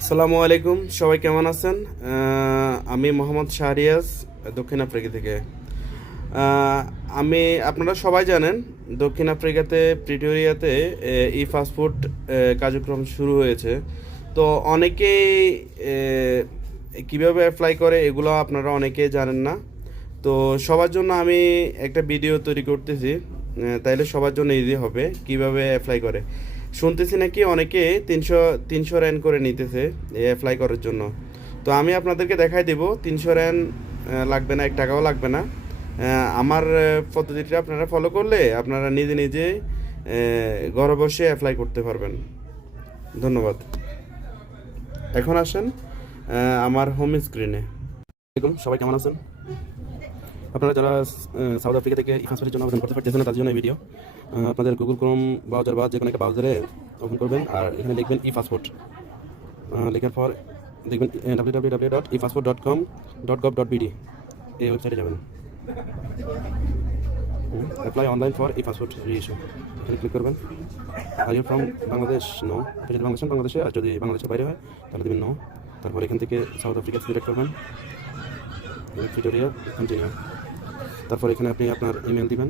আসসালামু আলাইকুম, সবাই কেমন আছেন? আমি মোহাম্মদ শাহরিয়াজ, দক্ষিণ আফ্রিকা থেকে। আমি, আপনারা সবাই জানেন, দক্ষিণ আফ্রিকাতে, প্রিটোরিয়াতে ই ফাস্টফুড কার্যক্রম শুরু হয়েছে। তো অনেকেই কীভাবে অ্যাপ্লাই করে এগুলো আপনারা অনেকেই জানেন না। তো সবার জন্য আমি একটা ভিডিও তৈরি করতেছি। তাইলে সবার জন্য ইজি হবে, কীভাবে অ্যাপ্লাই করে। শুনতেছি নাকি অনেকে তিনশো তিনশো র্যান করে নিতেছে অ্যাপ্লাই করার জন্য। তো আমি আপনাদেরকে দেখাই দেব, তিনশো র্যান লাগবে না, এক টাকাও লাগবে না। আমার পদ্ধতিটা আপনারা ফলো করলে আপনারা নিজে নিজে ঘরে বসে অ্যাপ্লাই করতে পারবেন। ধন্যবাদ। এখন আসেন আমার হোম স্ক্রিনে সবাই কেমন আছেন? আপনারা যারা সাউথ আফ্রিকা থেকে ই জন্য আবেদন করতে পারতেছেন তাদের জন্য এই ভিডিও আপনাদের গুগল ক্রোম ব্রাউজার বা যে কোনো একটা ব্রাউজারে ওপেন করবেন আর এখানে লিখবেন ই পাসপোর্ট লেখার পর দেখবেন W W W dot E passport dot com dot gov dot BD এই ওয়েবসাইটে যাবেন। Apply online for E passport reissue এখানে ক্লিক করবেন। Are you from Bangladesh no আপনি যদি বাংলাদেশ বাংলাদেশে, আর যদি বাংলাদেশের বাইরে হয়, তাহলে দেবেন নো তারপর এখান থেকে সাউথ আফ্রিকা সিলেক্ট করবেন। ভিক্টোরিয়া কন্টিনিউ তারপর এখানে আপনি আপনার ইমেল দিবেন।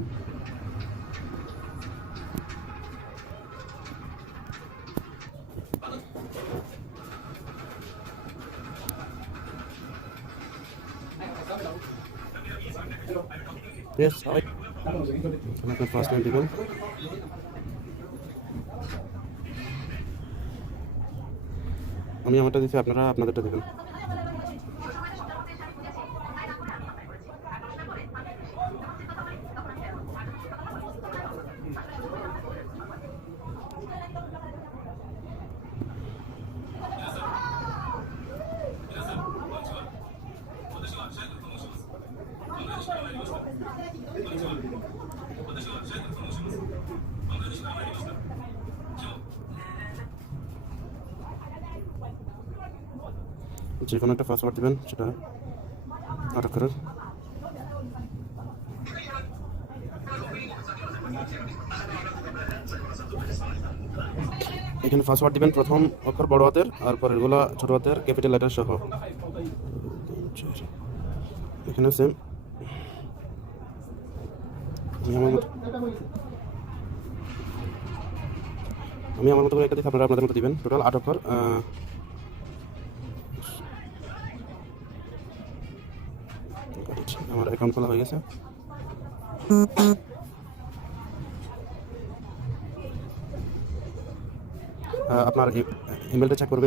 আমি আমারটা দিচ্ছি আপনারা আপনাদেরটা দেবেন। যে কোনো একটা পাসওয়ার্ড দেবেন, সেটা আটক করার এখানে পাসওয়ার্ড দিবেন প্রথম অক্ষর বড় হাতের আর পরেরগুলো ছোট হাতের ক্যাপিটাল লেটার সহ। এখানে সেম আমি আমার মতো করে একটা দিচ্ছি আপনারা আপনাদের মতো দিবেন। টোটাল আট অক্ষর আমার অ্যাকাউন্ট খোলা হয়ে গেছে। আপনার ইমেলটা চেক করবেন।